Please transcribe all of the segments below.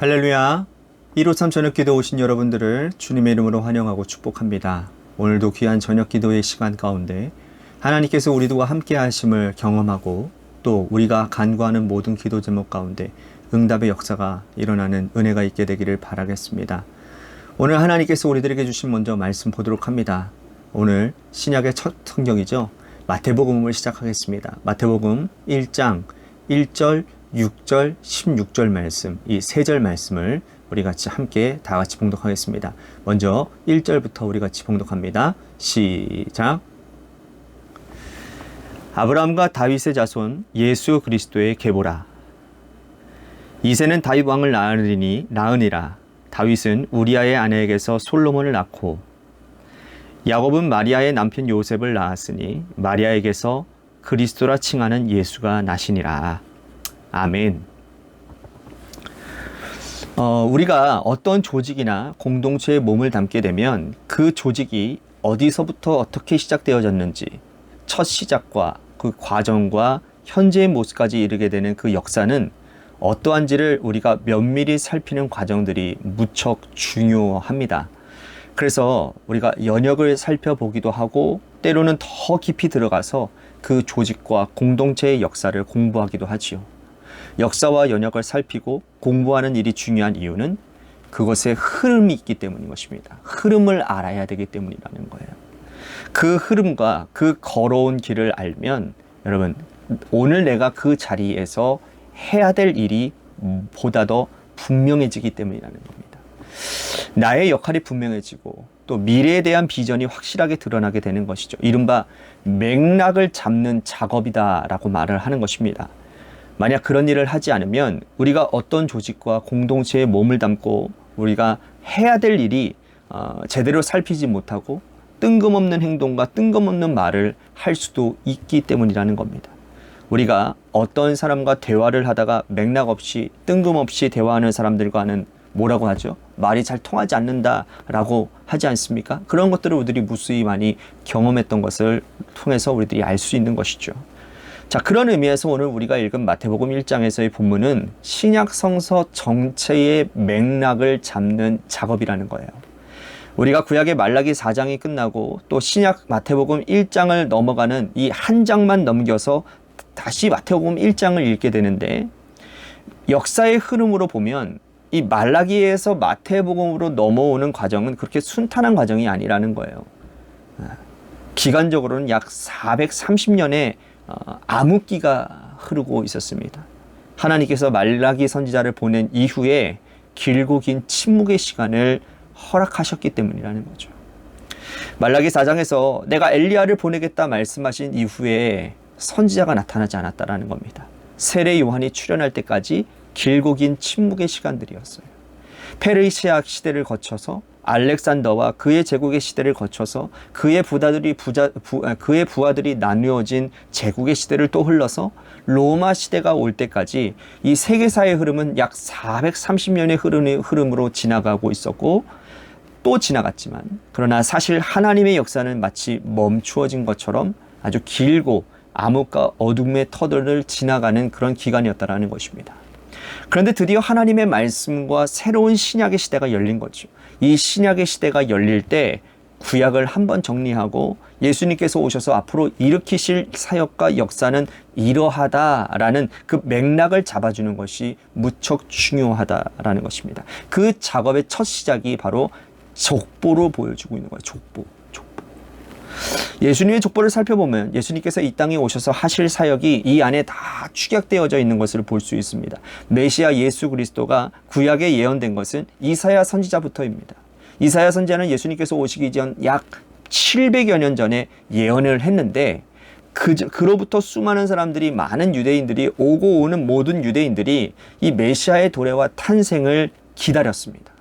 할렐루야. 153 저녁기도 오신 여러분들을 주님의 이름으로 환영하고 축복합니다. 오늘도 귀한 저녁기도의 시간 가운데 하나님께서 우리들과 함께 하심을 경험하고 또 우리가 간구하는 모든 기도 제목 가운데 응답의 역사가 일어나는 은혜가 있게 되기를 바라겠습니다. 오늘 하나님께서 우리들에게 주신 먼저 말씀 보도록 합니다. 오늘 신약의 첫 성경이죠. 마태복음을 시작하겠습니다. 마태복음 1장 1절 6절, 16절 말씀, 이 세 절 말씀을 우리 같이 함께 다 같이 봉독하겠습니다. 먼저 1절부터 우리 같이 봉독합니다. 시작. 아브라함과 다윗의 자손 예수 그리스도의 계보라. 이새는 다윗 왕을 낳으니라. 다윗은 우리아의 아내에게서 솔로몬을 낳고 야곱은 마리아의 남편 요셉을 낳았으니 마리아에게서 그리스도라 칭하는 예수가 나시니라. 아멘. 우리가 어떤 조직이나 공동체에 몸을 담게 되면 그 조직이 어디서부터 어떻게 시작되어졌는지 첫 시작과 그 과정과 현재의 모습까지 이르게 되는 그 역사는 어떠한지를 우리가 면밀히 살피는 과정들이 무척 중요합니다. 그래서 우리가 연역을 살펴보기도 하고 때로는 더 깊이 들어가서 그 조직과 공동체의 역사를 공부하기도 하지요. 역사와 연역을 살피고 공부하는 일이 중요한 이유는 그것에 흐름이 있기 때문인 것입니다. 흐름을 알아야 되기 때문이라는 거예요. 그 흐름과 그 걸어온 길을 알면 여러분 오늘 내가 그 자리에서 해야 될 일이 보다 더 분명해지기 때문이라는 겁니다. 나의 역할이 분명해지고 또 미래에 대한 비전이 확실하게 드러나게 되는 것이죠. 이른바 맥락을 잡는 작업이다라고 말을 하는 것입니다. 만약 그런 일을 하지 않으면 우리가 어떤 조직과 공동체에 몸을 담고 우리가 해야 될 일이 제대로 살피지 못하고 뜬금없는 행동과 뜬금없는 말을 할 수도 있기 때문이라는 겁니다. 우리가 어떤 사람과 대화를 하다가 맥락 없이 뜬금없이 대화하는 사람들과는 뭐라고 하죠? 말이 잘 통하지 않는다라고 하지 않습니까? 그런 것들을 우리들이 무수히 많이 경험했던 것을 통해서 우리들이 알 수 있는 것이죠. 자, 그런 의미에서 오늘 우리가 읽은 마태복음 1장에서의 본문은 신약 성서 전체의 맥락을 잡는 작업이라는 거예요. 우리가 구약의 말라기 4장이 끝나고 또 신약 마태복음 1장을 넘어가는 이 한 장만 넘겨서 다시 마태복음 1장을 읽게 되는데 역사의 흐름으로 보면 이 말라기에서 마태복음으로 넘어오는 과정은 그렇게 순탄한 과정이 아니라는 거예요. 기간적으로는 약 430년의 암흑기가 흐르고 있었습니다. 하나님께서 말라기 선지자를 보낸 이후에 길고 긴 침묵의 시간을 허락하셨기 때문이라는 거죠. 말라기 4장에서 내가 엘리야를 보내겠다 말씀하신 이후에 선지자가 나타나지 않았다라는 겁니다. 세례 요한이 출현할 때까지 길고 긴 침묵의 시간들이었어요. 페르시아 시대를 거쳐서 알렉산더와 그의 제국의 시대를 거쳐서 그의 부하들이 나누어진 제국의 시대를 또 흘러서 로마 시대가 올 때까지 이 세계사의 흐름은 약 430년의 흐름으로 지나가고 있었고 또 지나갔지만 그러나 사실 하나님의 역사는 마치 멈추어진 것처럼 아주 길고 암흑과 어둠의 터널을 지나가는 그런 기간이었다라는 것입니다. 그런데 드디어 하나님의 말씀과 새로운 신약의 시대가 열린 거죠. 이 신약의 시대가 열릴 때 구약을 한번 정리하고 예수님께서 오셔서 앞으로 일으키실 사역과 역사는 이러하다라는 그 맥락을 잡아주는 것이 무척 중요하다라는 것입니다. 그 작업의 첫 시작이 바로 족보로 보여주고 있는 거예요. 족보. 예수님의 족보를 살펴보면 예수님께서 이 땅에 오셔서 하실 사역이 이 안에 다 축약되어져 있는 것을 볼 수 있습니다. 메시아 예수 그리스도가 구약에 예언된 것은 이사야 선지자부터입니다. 이사야 선지자는 예수님께서 오시기 전 약 700여 년 전에 예언을 했는데 그로부터 수많은 사람들이 많은 유대인들이 오고 오는 모든 유대인들이 이 메시아의 도래와 탄생을 기다렸습니다.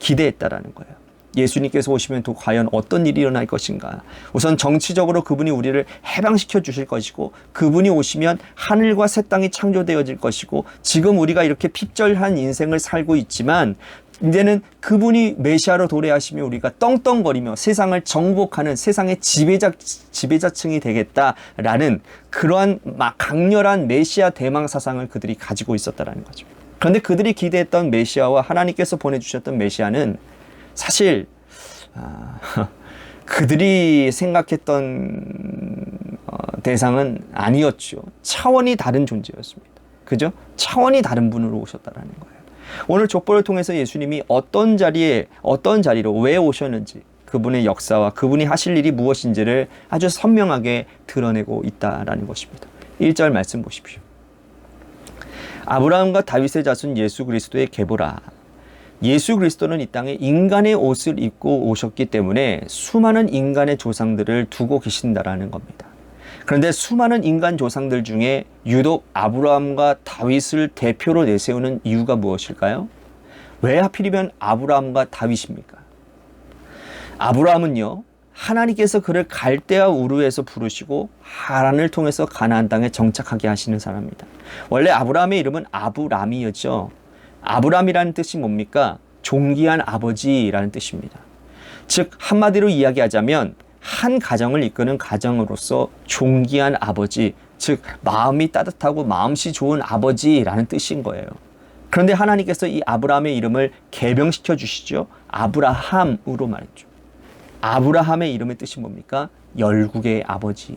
기대했다라는 거예요. 예수님께서 오시면 또 과연 어떤 일이 일어날 것인가. 우선 정치적으로 그분이 우리를 해방시켜 주실 것이고 그분이 오시면 하늘과 새 땅이 창조되어질 것이고 지금 우리가 이렇게 핍절한 인생을 살고 있지만 이제는 그분이 메시아로 도래하시며 우리가 떵떵거리며 세상을 정복하는 세상의 지배자층이 되겠다라는 그러한 막 강렬한 메시아 대망 사상을 그들이 가지고 있었다라는 거죠. 그런데 그들이 기대했던 메시아와 하나님께서 보내주셨던 메시아는 사실 그들이 생각했던 대상은 아니었죠. 차원이 다른 존재였습니다. 그죠? 차원이 다른 분으로 오셨다라는 거예요. 오늘 족보를 통해서 예수님이 어떤 자리로 왜 오셨는지, 그분의 역사와 그분이 하실 일이 무엇인지를 아주 선명하게 드러내고 있다라는 것입니다. 1절 말씀 보십시오. 아브라함과 다윗의 자손 예수 그리스도의 계보라. 예수 그리스도는 이 땅에 인간의 옷을 입고 오셨기 때문에 수많은 인간의 조상들을 두고 계신다라는 겁니다. 그런데 수많은 인간 조상들 중에 유독 아브라함과 다윗을 대표로 내세우는 이유가 무엇일까요? 왜 하필이면 아브라함과 다윗입니까? 아브라함은요, 하나님께서 그를 갈대아 우르에서 부르시고 하란을 통해서 가나안 땅에 정착하게 하시는 사람입니다. 원래 아브라함의 이름은 아브람이었죠. 아브람이라는 뜻이 뭡니까? 존귀한 아버지라는 뜻입니다. 즉 한마디로 이야기하자면 한 가정을 이끄는 가정으로서 존귀한 아버지, 즉 마음이 따뜻하고 마음씨 좋은 아버지라는 뜻인 거예요. 그런데 하나님께서 이 아브라함의 이름을 개명시켜 주시죠. 아브라함으로 말했죠. 아브라함의 이름의 뜻이 뭡니까? 열국의 아버지.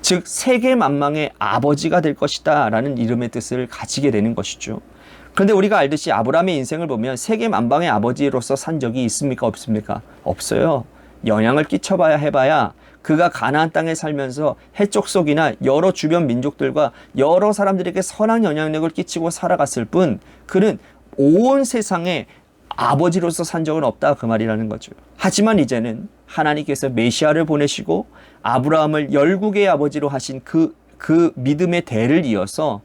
즉 세계 만망의 아버지가 될 것이다 라는 이름의 뜻을 가지게 되는 것이죠. 그런데 우리가 알듯이 아브라함의 인생을 보면 세계 만방의 아버지로서 산 적이 있습니까? 없습니까? 없어요. 영향을 끼쳐봐야 해봐야 그가 가나안 땅에 살면서 해족속이나 여러 주변 민족들과 여러 사람들에게 선한 영향력을 끼치고 살아갔을 뿐 그는 온 세상에 아버지로서 산 적은 없다 그 말이라는 거죠. 하지만 이제는 하나님께서 메시아를 보내시고 아브라함을 열국의 아버지로 하신 그 믿음의 대를 이어서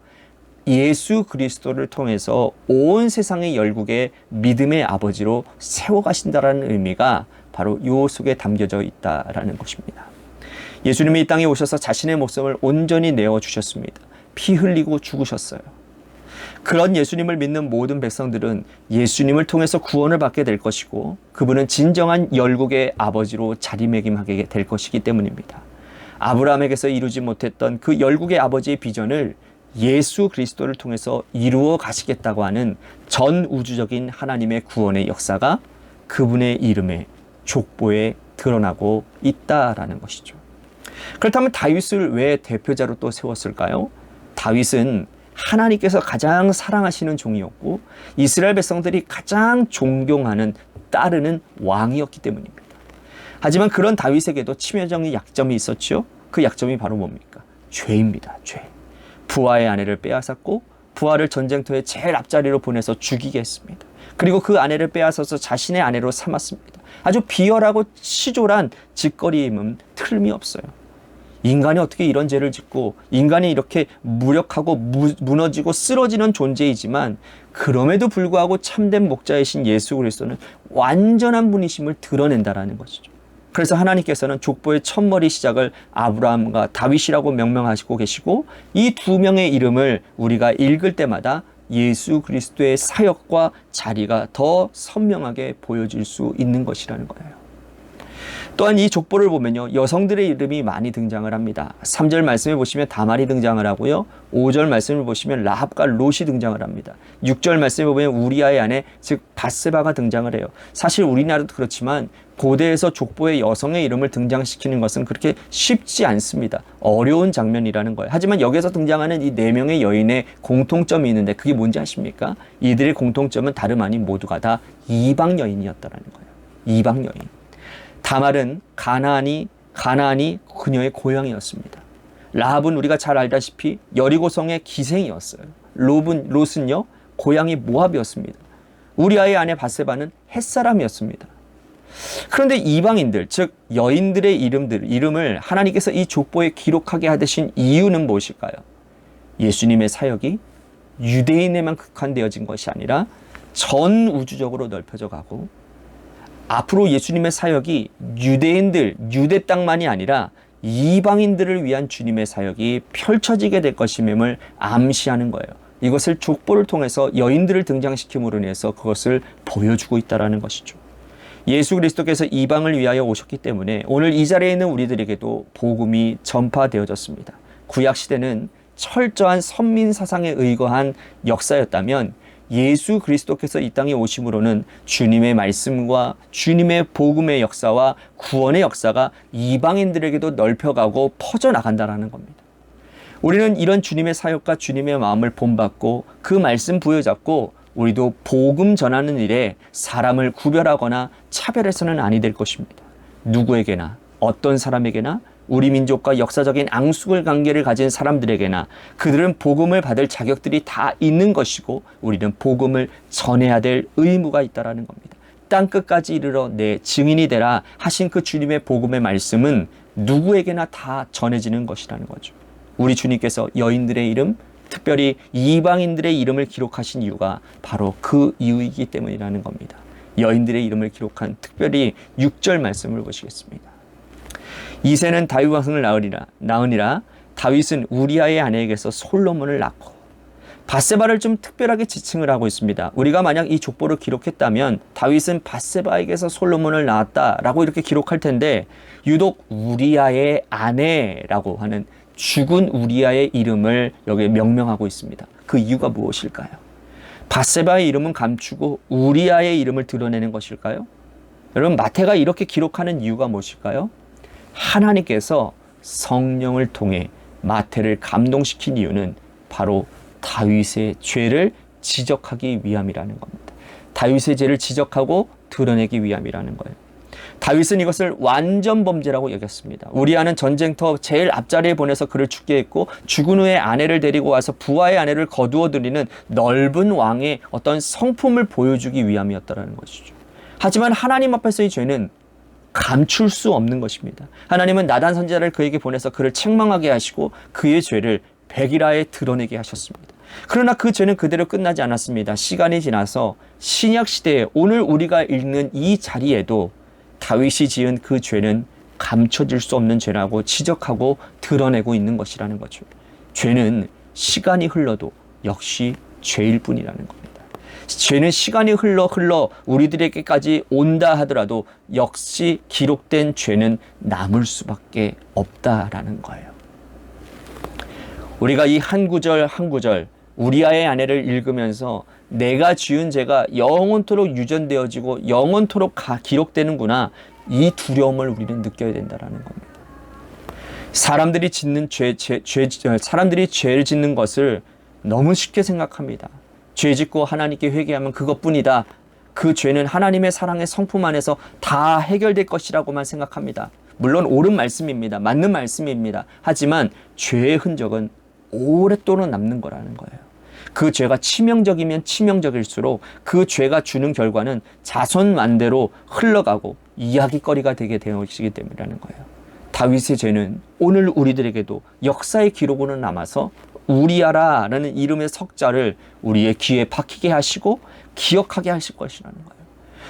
예수 그리스도를 통해서 온 세상의 열국의 믿음의 아버지로 세워가신다라는 의미가 바로 요 속에 담겨져 있다라는 것입니다. 예수님이 이 땅에 오셔서 자신의 목숨을 온전히 내어주셨습니다. 피 흘리고 죽으셨어요. 그런 예수님을 믿는 모든 백성들은 예수님을 통해서 구원을 받게 될 것이고 그분은 진정한 열국의 아버지로 자리매김하게 될 것이기 때문입니다. 아브라함에게서 이루지 못했던 그 열국의 아버지의 비전을 예수 그리스도를 통해서 이루어 가시겠다고 하는 전 우주적인 하나님의 구원의 역사가 그분의 이름에 족보에 드러나고 있다라는 것이죠. 그렇다면 다윗을 왜 대표자로 또 세웠을까요? 다윗은 하나님께서 가장 사랑하시는 종이었고 이스라엘 백성들이 가장 존경하는 따르는 왕이었기 때문입니다. 하지만 그런 다윗에게도 치명적인 약점이 있었죠. 그 약점이 바로 뭡니까? 죄입니다. 죄. 부하의 아내를 빼앗았고 부하를 전쟁터의 제일 앞자리로 보내서 죽이게 했습니다. 그리고 그 아내를 빼앗아서 자신의 아내로 삼았습니다. 아주 비열하고 치졸한 짓거리임은 틀림이 없어요. 인간이 어떻게 이런 죄를 짓고 인간이 이렇게 무력하고 무너지고 쓰러지는 존재이지만 그럼에도 불구하고 참된 목자이신 예수 그리스도는 완전한 분이심을 드러낸다라는 것이죠. 그래서 하나님께서는 족보의 첫머리 시작을 아브라함과 다윗이라고 명명하시고 계시고 이 두 명의 이름을 우리가 읽을 때마다 예수 그리스도의 사역과 자리가 더 선명하게 보여질 수 있는 것이라는 거예요. 또한 이 족보를 보면요, 여성들의 이름이 많이 등장을 합니다. 3절 말씀에 보시면 다말이 등장을 하고요, 5절 말씀을 보시면 라합과 롯이 등장을 합니다. 6절 말씀에 보면 우리아의 아내, 즉 밧세바가 등장을 해요. 사실 우리나라도 그렇지만 고대에서 족보에 여성의 이름을 등장시키는 것은 그렇게 쉽지 않습니다. 어려운 장면이라는 거예요. 하지만 여기서 등장하는 이 4명의 여인의 공통점이 있는데 그게 뭔지 아십니까? 이들의 공통점은 다름 아닌 모두가 다 이방 여인이었다는 거예요. 이방 여인. 다말은 가나안이 그녀의 고향이었습니다. 라합은 우리가 잘 알다시피 여리고성의 기생이었어요. 롯은요 고향이 모압이었습니다. 우리아의 아내 밧세바는 햇사람이었습니다. 그런데 이방인들, 즉 여인들의 이름을 하나님께서 이 족보에 기록하게 하신 이유는 무엇일까요? 예수님의 사역이 유대인에만 국한되어진 것이 아니라 전 우주적으로 넓혀져 가고 앞으로 예수님의 사역이 유대 땅만이 아니라 이방인들을 위한 주님의 사역이 펼쳐지게 될 것임을 암시하는 거예요. 이것을 족보를 통해서 여인들을 등장시킴으로 인해서 그것을 보여주고 있다는 것이죠. 예수 그리스도께서 이방을 위하여 오셨기 때문에 오늘 이 자리에 있는 우리들에게도 복음이 전파되어졌습니다. 구약 시대는 철저한 선민 사상에 의거한 역사였다면 예수 그리스도께서 이 땅에 오심으로는 주님의 말씀과 주님의 복음의 역사와 구원의 역사가 이방인들에게도 넓혀가고 퍼져나간다는 겁니다. 우리는 이런 주님의 사역과 주님의 마음을 본받고 그 말씀 부여잡고 우리도 복음 전하는 일에 사람을 구별하거나 차별해서는 아니 될 것입니다. 누구에게나 어떤 사람에게나 우리 민족과 역사적인 앙숙을 관계를 가진 사람들에게나 그들은 복음을 받을 자격들이 다 있는 것이고 우리는 복음을 전해야 될 의무가 있다는 겁니다. 땅끝까지 이르러 내 증인이 되라 하신 그 주님의 복음의 말씀은 누구에게나 다 전해지는 것이라는 거죠. 우리 주님께서 여인들의 이름, 특별히 이방인들의 이름을 기록하신 이유가 바로 그 이유이기 때문이라는 겁니다. 여인들의 이름을 기록한 특별히 6절 말씀을 보시겠습니다. 이새는 다윗 왕을 낳으니라. 다윗은 우리아의 아내에게서 솔로몬을 낳고. 밧세바를 좀 특별하게 지칭을 하고 있습니다. 우리가 만약 이 족보를 기록했다면 다윗은 밧세바에게서 솔로몬을 낳았다라고 이렇게 기록할 텐데 유독 우리아의 아내라고 하는 죽은 우리아의 이름을 여기에 명명하고 있습니다. 그 이유가 무엇일까요? 밧세바의 이름은 감추고 우리아의 이름을 드러내는 것일까요? 여러분, 마태가 이렇게 기록하는 이유가 무엇일까요? 하나님께서 성령을 통해 마태를 감동시킨 이유는 바로 다윗의 죄를 지적하기 위함이라는 겁니다. 다윗의 죄를 지적하고 드러내기 위함이라는 거예요. 다윗은 이것을 완전 범죄라고 여겼습니다. 우리아는 전쟁터 제일 앞자리에 보내서 그를 죽게 했고 죽은 후에 아내를 데리고 와서 부하의 아내를 거두어 들이는 넓은 왕의 어떤 성품을 보여주기 위함이었다는 것이죠. 하지만 하나님 앞에서의 죄는 감출 수 없는 것입니다. 하나님은 나단 선지자를 그에게 보내서 그를 책망하게 하시고 그의 죄를 백일하에 드러내게 하셨습니다. 그러나 그 죄는 그대로 끝나지 않았습니다. 시간이 지나서 신약 시대에 오늘 우리가 읽는 이 자리에도 다윗이 지은 그 죄는 감춰질 수 없는 죄라고 지적하고 드러내고 있는 것이라는 거죠. 죄는 시간이 흘러도 역시 죄일 뿐이라는 겁니다. 죄는 시간이 흘러 우리들에게까지 온다 하더라도 역시 기록된 죄는 남을 수밖에 없다라는 거예요. 우리가 이 한 구절 한 구절 우리아의 아내를 읽으면서 내가 지은 죄가 영원토록 유전되어지고 영원토록 기록되는구나, 이 두려움을 우리는 느껴야 된다는 겁니다. 사람들이 죄를 짓는 것을 너무 쉽게 생각합니다. 죄 짓고 하나님께 회개하면 그것뿐이다. 그 죄는 하나님의 사랑의 성품 안에서 다 해결될 것이라고만 생각합니다. 물론 옳은 말씀입니다. 맞는 말씀입니다. 하지만 죄의 흔적은 오랫동안 남는 거라는 거예요. 그 죄가 치명적이면 치명적일수록 그 죄가 주는 결과는 자손만대로 흘러가고 이야기거리가 되게 되어지기 때문이라는 거예요. 다윗의 죄는 오늘 우리들에게도 역사의 기록으로 남아서 우리아라는 이름의 석자를 우리의 귀에 박히게 하시고 기억하게 하실 것이라는 거예요.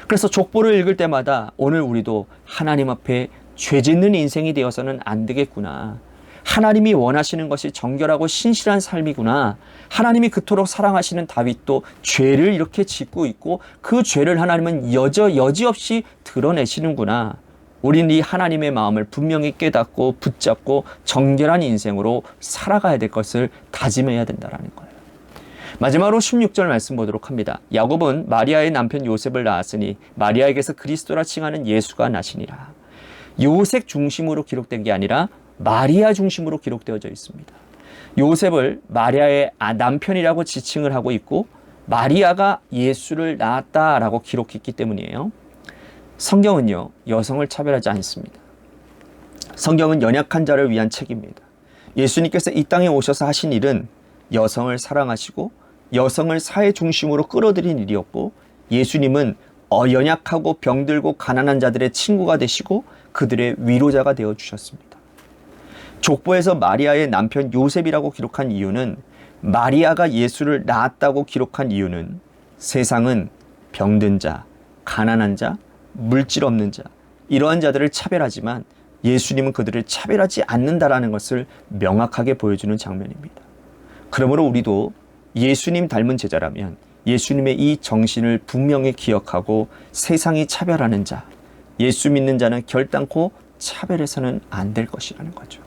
그래서 족보를 읽을 때마다 오늘 우리도 하나님 앞에 죄 짓는 인생이 되어서는 안 되겠구나. 하나님이 원하시는 것이 정결하고 신실한 삶이구나. 하나님이 그토록 사랑하시는 다윗도 죄를 이렇게 짓고 있고 그 죄를 하나님은 여지없이 드러내시는구나. 우리는 이 하나님의 마음을 분명히 깨닫고 붙잡고 정결한 인생으로 살아가야 될 것을 다짐해야 된다는 거예요. 마지막으로 16절 말씀 보도록 합니다. 야곱은 마리아의 남편 요셉을 낳았으니 마리아에게서 그리스도라 칭하는 예수가 나시니라. 요셉 중심으로 기록된 게 아니라 마리아 중심으로 기록되어져 있습니다. 요셉을 마리아의 남편이라고 지칭을 하고 있고 마리아가 예수를 낳았다라고 기록했기 때문이에요. 성경은요, 여성을 차별하지 않습니다. 성경은 연약한 자를 위한 책입니다. 예수님께서 이 땅에 오셔서 하신 일은 여성을 사랑하시고 여성을 사회 중심으로 끌어들인 일이었고, 예수님은 연약하고 병들고 가난한 자들의 친구가 되시고 그들의 위로자가 되어 주셨습니다. 족보에서 마리아의 남편 요셉이라고 기록한 이유는, 마리아가 예수를 낳았다고 기록한 이유는 세상은 병든 자, 가난한 자, 물질 없는 자, 이러한 자들을 차별하지만 예수님은 그들을 차별하지 않는다라는 것을 명확하게 보여주는 장면입니다. 그러므로 우리도 예수님 닮은 제자라면 예수님의 이 정신을 분명히 기억하고 세상이 차별하는 자, 예수 믿는 자는 결단코 차별해서는 안 될 것이라는 거죠.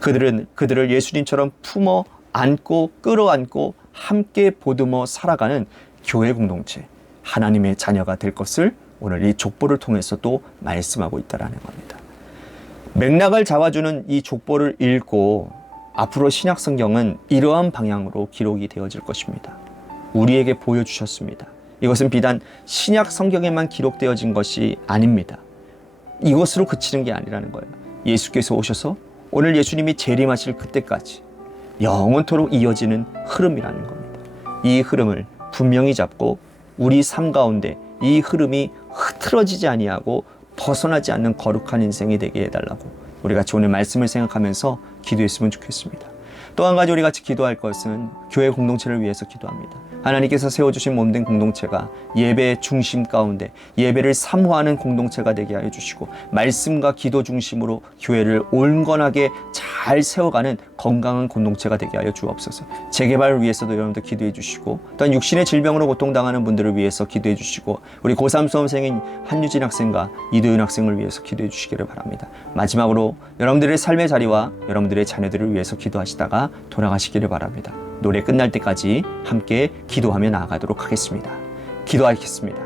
그들을 예수님처럼 품어 안고 끌어안고 함께 보듬어 살아가는 교회 공동체, 하나님의 자녀가 될 것을 오늘 이 족보를 통해서 또 말씀하고 있다는 겁니다. 맥락을 잡아주는 이 족보를 읽고 앞으로 신약 성경은 이러한 방향으로 기록이 되어질 것입니다. 우리에게 보여주셨습니다. 이것은 비단 신약 성경에만 기록되어진 것이 아닙니다. 이것으로 그치는 게 아니라는 거예요. 예수께서 오셔서 오늘 예수님이 재림하실 그때까지 영원토록 이어지는 흐름이라는 겁니다. 이 흐름을 분명히 잡고 우리 삶 가운데 이 흐름이 흐트러지지 아니하고 벗어나지 않는 거룩한 인생이 되게 해달라고 우리 같이 오늘 말씀을 생각하면서 기도했으면 좋겠습니다. 또 한 가지 우리 같이 기도할 것은 교회 공동체를 위해서 기도합니다. 하나님께서 세워주신 몸된 공동체가 예배의 중심 가운데 예배를 사모하는 공동체가 되게 하여 주시고 말씀과 기도 중심으로 교회를 온건하게 잘 세워가는 건강한 공동체가 되게 하여 주옵소서. 재개발을 위해서도 여러분들 기도해 주시고 또한 육신의 질병으로 고통당하는 분들을 위해서 기도해 주시고 우리 고3 수험생인 한유진 학생과 이도윤 학생을 위해서 기도해 주시기를 바랍니다. 마지막으로 여러분들의 삶의 자리와 여러분들의 자녀들을 위해서 기도하시다가 돌아가시기를 바랍니다. 노래 끝날 때까지 함께 기도하며 나아가도록 하겠습니다. 기도하겠습니다.